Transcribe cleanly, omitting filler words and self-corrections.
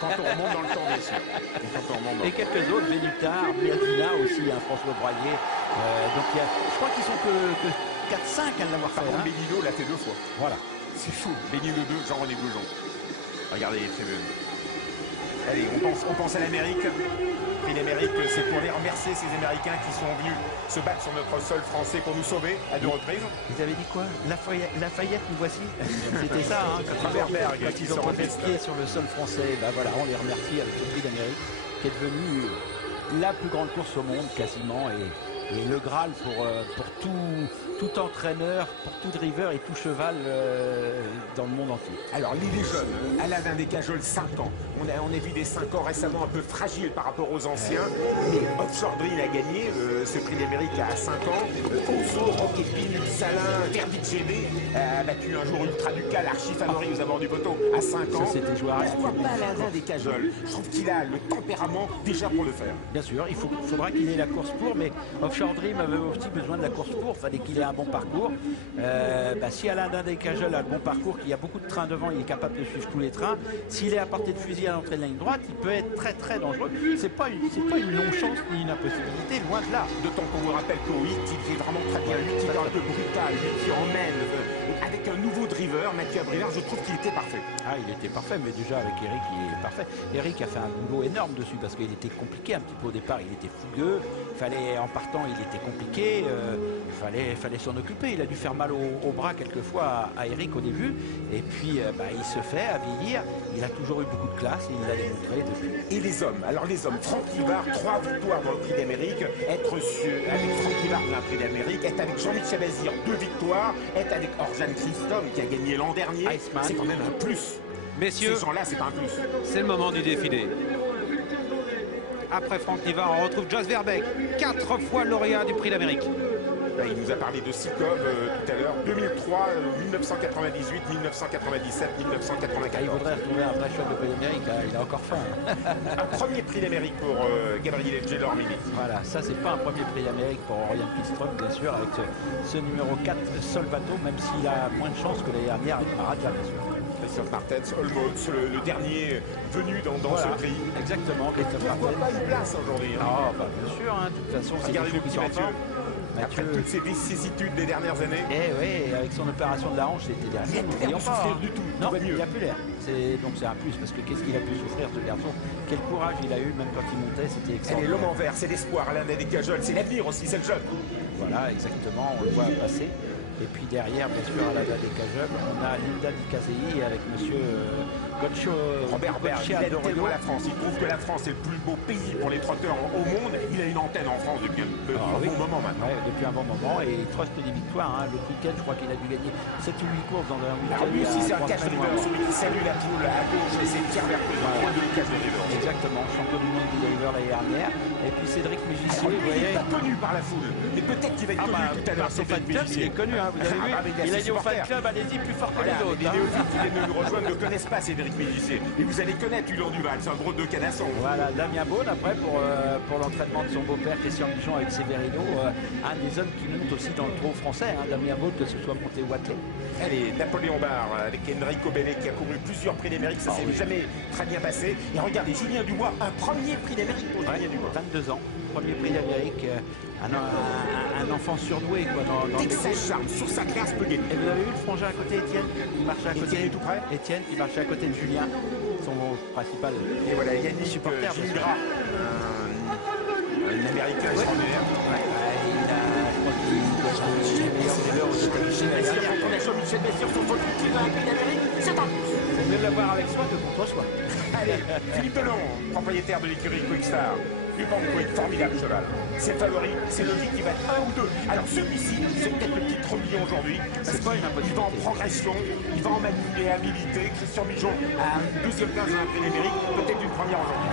Quand on remonte dans le temps, bien sûr. Et quelques autres, Vénutard, Biazina aussi, hein, François Broyer. Donc je crois qu'ils sont que 4-5 à l'avoir fait. Par contre, Hein. Benilo l'a fait 2 fois. Voilà. C'est fou. Benilo 2, Jean-René Goujon. Regardez les tribunes. Allez, on pense à l'Amérique. Prix d'Amérique, c'est pour les remercier ces Américains qui sont venus se battre sur notre sol français pour nous sauver à 2 reprises. Vous avez dit quoi? Lafayette, nous voici. C'était ça, hein, quand ils ont posé le pied sur le sol français. Ben voilà, on les remercie avec ce prix d'Amérique qui est devenu la plus grande course au monde quasiment et le Graal pour tout entraîneur, pour tout driver et tout cheval dans le monde entier. Alors, l'île est jeune. Alain Descajols, 5 ans. On a vu des 5 ans récemment un peu fragiles par rapport aux anciens. Mais Offshore Dream a gagné ce prix d'Amérique à 5 ans. Ozo, Roquepine, Salin, Tervicene a battu un jour Ultra Ducal, archi favori aux abords du poteau à 5 ans. Ça, c'était Juarez. Pourquoi pas Alain Descajols? Je trouve qu'il a le tempérament déjà pour le faire. Bien sûr, il faudra qu'il ait la course pour, mais Offshore Dream avait aussi besoin de la course pour. Il fallait qu'il ait un bon parcours. Si Alain Descajols a le bon parcours, qu'il y a beaucoup de trains devant, il est capable de suivre tous les trains. S'il est à portée de fusil à l'entrée de la ligne droite, il peut être très très dangereux. C'est pas une non-chance ni une impossibilité, loin de là. D'autant qu'on vous rappelle qu'au hit, il fait vraiment très bien. Lui qui est un peu brutal, lui qui emmène. Avec un nouveau driver, Mathieu Abrivard, je trouve qu'il était parfait. Ah, il était parfait, mais déjà avec Eric, il est parfait. Eric a fait un boulot énorme dessus parce qu'il était compliqué un petit peu au départ. Il était fougueux. En partant, il était compliqué. Il fallait s'en occuper. Il a dû faire mal au bras quelquefois à Eric au début. Et puis, il se fait à vieillir. Il a toujours eu beaucoup de classe et il l'a démontré depuis. Et les hommes? Alors les hommes, Franck Livard, 3 victoires dans le Prix d'Amérique, être avec Franck Livard dans un Prix d'Amérique, être avec Jean-Michel Azir, 2 victoires, être avec Orjan Christophe qui a gagné l'an dernier, c'est quand même un plus. Messieurs, ces gens-là, c'est pas un plus. c'est le moment du défilé. Après Franck Livard, on retrouve Jos Verbeek, 4 fois lauréat du Prix d'Amérique. Là, il nous a parlé de Sikov tout à l'heure, 2003, 1998, 1997, 1994. Il voudrait retrouver un vrai choix de Prix d'Amérique, il a encore faim. Un premier Prix d'Amérique pour Gabriele Gelormini. Voilà, ça c'est pas un premier Prix d'Amérique pour Orion Pilstrom, bien sûr, avec ce numéro 4 Solvato, même s'il a moins de chance que l'année dernière avec Maradja, bien sûr. Christophe Martens, Olmos, le dernier venu dans ce prix. Exactement, Christophe Pourquoi Martens. pas une place aujourd'hui? Ah, bien sûr, hein, de toute façon, c'est regardez le des petit choses qui sont Mathieu. en forme. Après toutes ces vicissitudes des dernières années. Eh oui, avec son opération de la hanche, c'était dernier. Il n'a pas souffrir du tout. Non, va mieux. il n'a plus l'air. Donc c'est un plus, parce que qu'est-ce qu'il a pu souffrir, ce garçon? Quel courage il a eu, même quand il montait, c'était Allez, excellent. l'homme en vert, c'est l'espoir. Alain Descajols, c'est l'avenir aussi, c'est le jeune. Voilà, exactement, on le voit passer. Et puis derrière, bien sûr, à la Descajols, on a Linda Di Casei avec monsieur Goccio. Robert Berg, il aide tellement la France. Il trouve que la France est le plus beau pays pour les trotteurs au monde. Il a une antenne en France depuis un bon moment maintenant. Ouais, depuis un bon moment, et il truste des victoires. Hein. Le week-end, je crois qu'il a dû gagner 7 ou 8 courses dans un week-end. Alors lui aussi, c'est un cash driver. Celui qui salue la poule à gauche, c'est Pierre Verpeusen, roi de cash driver. Exactement, champion du monde des drivers l'année dernière. Et puis Cédric Mégissier, vous Il voyez. n'est pas connu par la foule. Et peut-être qu'il va être connu tout à l'heure. Son fan club, il est connu, hein, vous avez vu. Il a dit au fan club, allez-y, plus fort que les autres. Les néophytes qui viennent de nous rejoindre ne connaissent pas Cédric Mégissier. Et vous allez connaître Hulot Duval, c'est un gros de canasson. Voilà, Damien Beaune après pour l'entraînement de son beau-père Christian Bichon avec Severino, un des hommes qui monte aussi dans le trot français, hein, Damien Beaune, que ce soit monté ou attelé. Allez, Napoléon Barre avec Enrico Bellet qui a couru plusieurs prix d'Amérique, ça s'est jamais très bien passé. Et regardez, Julien Dubois, un premier prix d'Amérique pour Julien Dubois. 22 ans, premier prix d'Amérique, un enfant surdoué quoi, dans Texas Charme, sur sa classe peut gagner. Et vous avez vu le frangin à côté, Étienne? Il marchait à côté. Étienne est tout près. Étienne qui marchait à côté de Julien, son principal. Et voilà, Yannick supporter Gilgra, un Américain extraordinaire. Je crois qu'il est le meilleur driver aux États-Unis l'année dernière. On a Jean-Michel Messier sur son qui va un prix d'Amérique, c'est un plus. C'est mieux de l'avoir avec soi que contre soi. Allez, Philippe Delon, propriétaire de l'écurie Quickstar. Lupanco est formidable cheval. C'est favori, c'est logique qu'il va être 1 ou 2. Alors celui-ci, c'est peut-être le petit tremblement aujourd'hui. C'est pas une impossibilité. Il va en progression, il va en maniabilité. Christian Bijon a une deuxième place dans un prix d'Amérique, peut-être une première aujourd'hui.